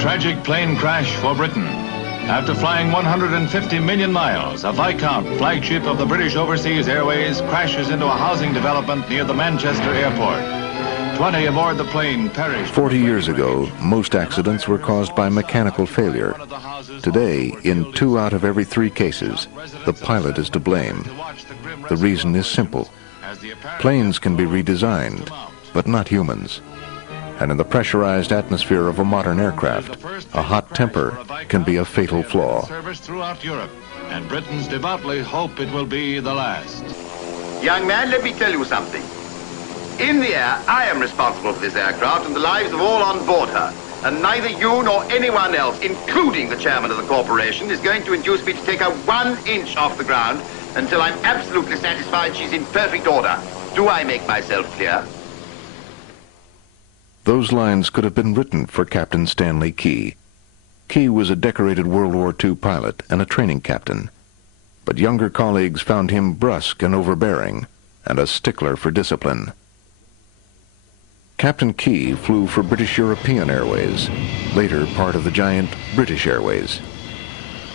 tragic plane crash for Britain. After flying 150 million miles, a Viscount flagship of the British Overseas Airways crashes into a housing development near the Manchester airport. 20 aboard the plane perished. 40 years ago, most accidents were caused by mechanical failure. Today, in 2 out of every 3 cases, the pilot is to blame. The reason is simple. Planes can be redesigned, but not humans. And in the pressurized atmosphere of a modern aircraft, a hot temper can be a fatal flaw. Service throughout Europe, and Britons devoutly hope it will be the last. Young man, let me tell you something. In the air, I am responsible for this aircraft and the lives of all on board her. And neither you nor anyone else, including the chairman of the corporation, is going to induce me to take her 1 inch off the ground until I'm absolutely satisfied she's in perfect order. Do I make myself clear? Those lines could have been written for Captain Stanley Key. Key was a decorated World War II pilot and a training captain. But younger colleagues found him brusque and overbearing, and a stickler for discipline. Captain Key flew for British European Airways, later part of the giant British Airways.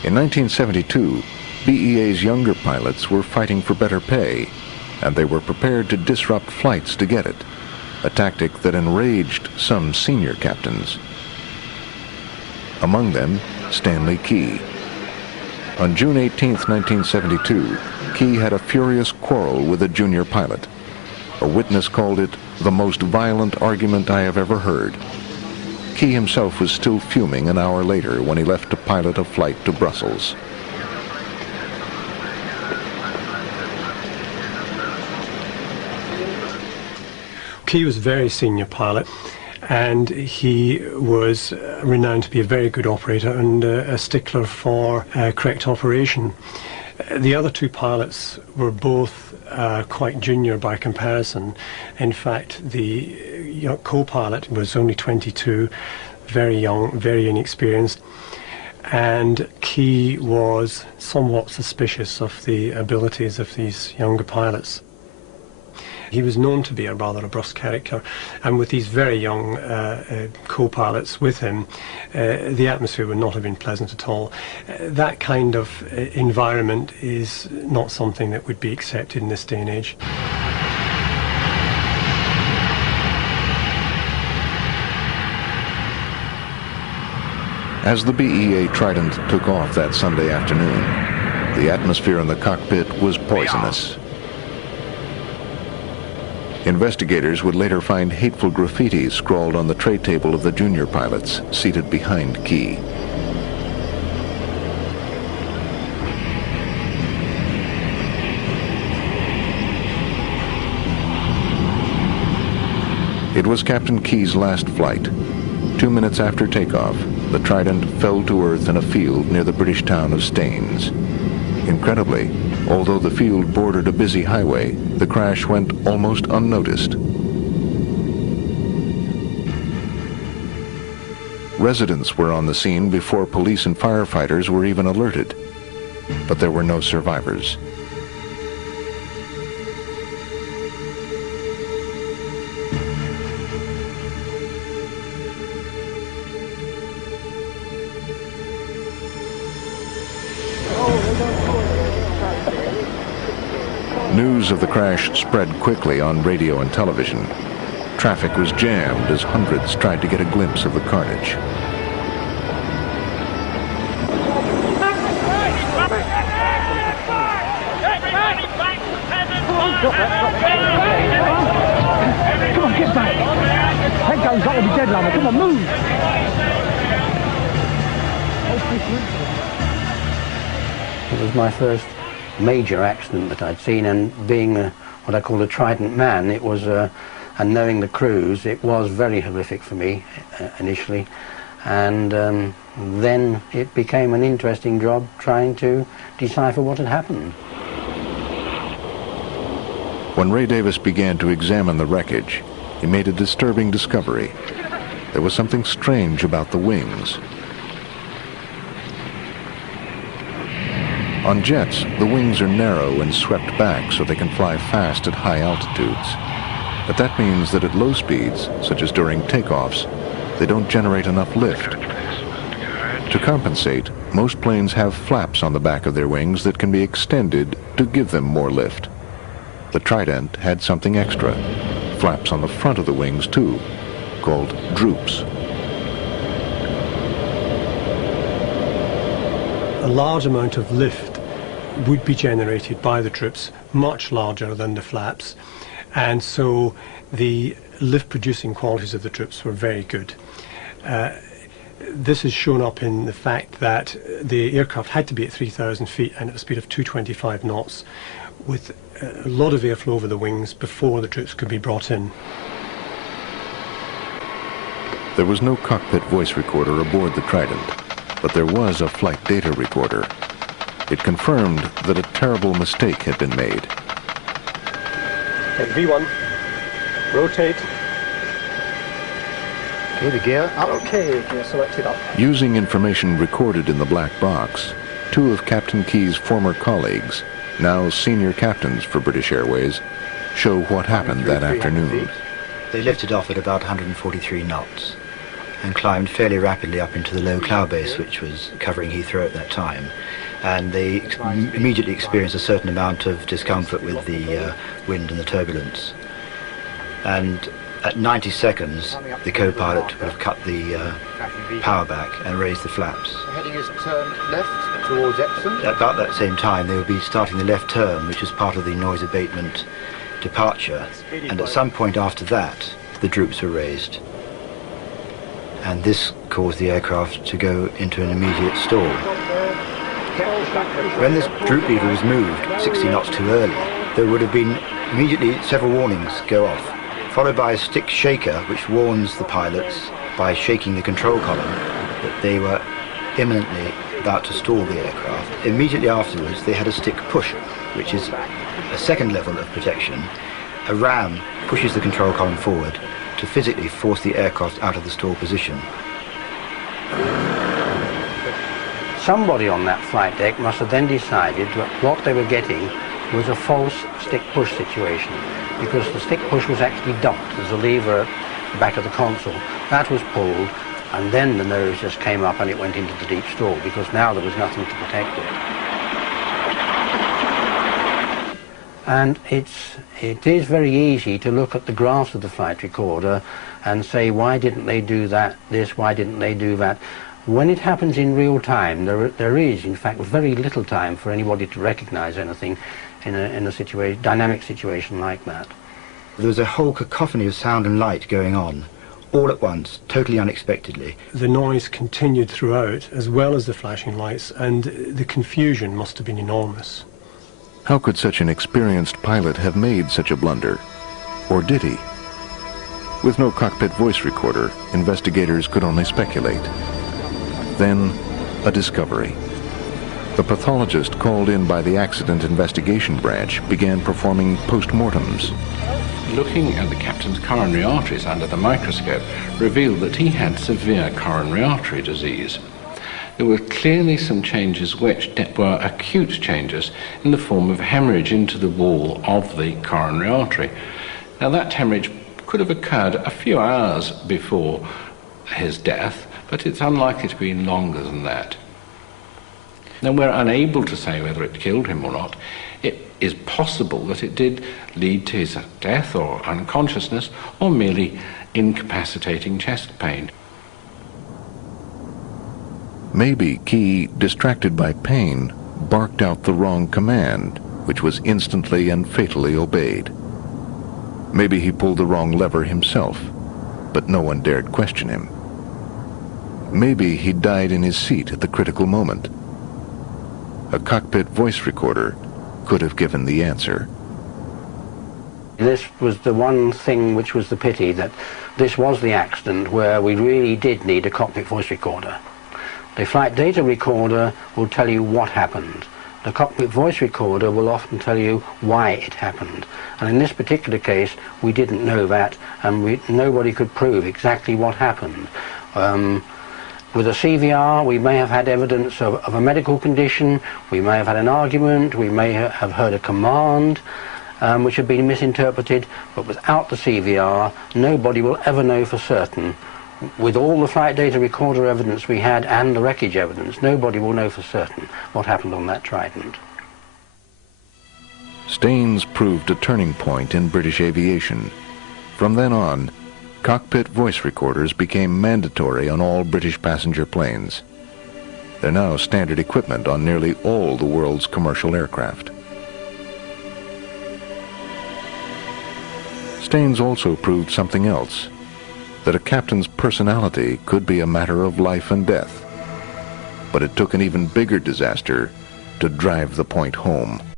In 1972, BEA's younger pilots were fighting for better pay, and they were prepared to disrupt flights to get it, a tactic that enraged some senior captains. Among them, Stanley Key. On June 18, 1972, Key had a furious quarrel with a junior pilot. A witness called it the most violent argument I have ever heard. Key himself was still fuming an hour later when he left to pilot a flight to Brussels. Key was a very senior pilot, and he was renowned to be a very good operator and a stickler for correct operation. The other 2 pilots were both quite junior by comparison. In fact, the co-pilot was only 22, very young, very inexperienced, and Key was somewhat suspicious of the abilities of these younger pilots. He was known to be a rather brusque character, and with these very young co-pilots with him, the atmosphere would not have been pleasant at all. That kind of environment is not something that would be accepted in this day and age. As the BEA Trident took off that Sunday afternoon, the atmosphere in the cockpit was poisonous. Investigators would later find hateful graffiti scrawled on the tray table of the junior pilots seated behind Key. It was Captain Key's last flight. 2 minutes after takeoff, the Trident fell to earth in a field near the British town of Staines. Incredibly, although the field bordered a busy highway, the crash went almost unnoticed. Residents were on the scene before police and firefighters were even alerted, but there were no survivors. News of the crash spread quickly on radio and television. Traffic was jammed as hundreds tried to get a glimpse of the carnage. Come on, get back! Head goes up, we'll be dead, Lama. Come on, move! It was my first major accident that I'd seen, and being what I call a Trident man, it was, and knowing the crews, it was very horrific for me initially, and then it became an interesting job trying to decipher what had happened. When Ray Davis began to examine the wreckage, he made a disturbing discovery. There was something strange about the wings. On jets, the wings are narrow and swept back so they can fly fast at high altitudes. But that means that at low speeds, such as during takeoffs, they don't generate enough lift. To compensate, most planes have flaps on the back of their wings that can be extended to give them more lift. The Trident had something extra, flaps on the front of the wings too, called droops. A large amount of lift would be generated by the droops, much larger than the flaps, and so the lift producing qualities of the droops were very good. This is shown up in the fact that the aircraft had to be at 3,000 feet and at a speed of 225 knots, with a lot of airflow over the wings before the droops could be brought in. There was no cockpit voice recorder aboard the Trident, but there was a flight data recorder. It confirmed that a terrible mistake had been made. Okay, V1, rotate. Okay, the gear up. Okay, gear selected up. Using information recorded in the black box, two of Captain Key's former colleagues, now senior captains for British Airways, show what happened that afternoon. They lifted off at about 143 knots and climbed fairly rapidly up into the low cloud base, which was covering Heathrow at that time. And they immediately experienced a certain amount of discomfort with the wind and the turbulence. And at 90 seconds, the co-pilot would have cut the power back and raised the flaps. The heading is turned left towards Epsom. At about that same time, they would be starting the left turn, which was part of the noise abatement departure. And at some point after that, the droops were raised. And this caused the aircraft to go into an immediate stall. When this droop lever was moved 60 knots too early, there would have been immediately several warnings go off, followed by a stick shaker which warns the pilots by shaking the control column that they were imminently about to stall the aircraft. Immediately afterwards they had a stick pusher, which is a second level of protection. A ram pushes the control column forward to physically force the aircraft out of the stall position. Somebody on that flight deck must have then decided that what they were getting was a false stick push situation, because the stick push was actually docked. There's a lever at the back of the console. That was pulled, and then the nose just came up and it went into the deep stall, because now there was nothing to protect it. And it is very easy to look at the graphs of the flight recorder and say, why didn't they do that, this, why didn't they do that? When it happens in real time, there is, in fact, very little time for anybody to recognize anything in a dynamic situation like that. There was a whole cacophony of sound and light going on, all at once, totally unexpectedly. The noise continued throughout, as well as the flashing lights, and the confusion must have been enormous. How could such an experienced pilot have made such a blunder? Or did he? With no cockpit voice recorder, investigators could only speculate. Then, a discovery. The pathologist called in by the Accident Investigation Branch began performing post-mortems. Looking at the captain's coronary arteries under the microscope revealed that he had severe coronary artery disease. There were clearly some changes which were acute changes in the form of hemorrhage into the wall of the coronary artery. Now that hemorrhage could have occurred a few hours before his death, but it's unlikely to be longer than that. Now we're unable to say whether it killed him or not. It is possible that it did lead to his death or unconsciousness or merely incapacitating chest pain. Maybe Key, distracted by pain, barked out the wrong command, which was instantly and fatally obeyed. Maybe he pulled the wrong lever himself, but no one dared question him. Maybe he died in his seat at the critical moment. A cockpit voice recorder could have given the answer. This was the one thing which was the pity, that this was the accident where we really did need a cockpit voice recorder. The flight data recorder will tell you what happened. The cockpit voice recorder will often tell you why it happened. And in this particular case, we didn't know that, and nobody could prove exactly what happened. With a CVR, we may have had evidence of a medical condition, we may have had an argument, we may have heard a command which had been misinterpreted, but without the CVR, nobody will ever know for certain With all the flight data recorder evidence we had and the wreckage evidence, nobody will know for certain what happened on that Trident. Staines proved a turning point in British aviation. From then on, cockpit voice recorders became mandatory on all British passenger planes. They're now standard equipment on nearly all the world's commercial aircraft. Staines also proved something else, that a captain's personality could be a matter of life and death. But it took an even bigger disaster to drive the point home.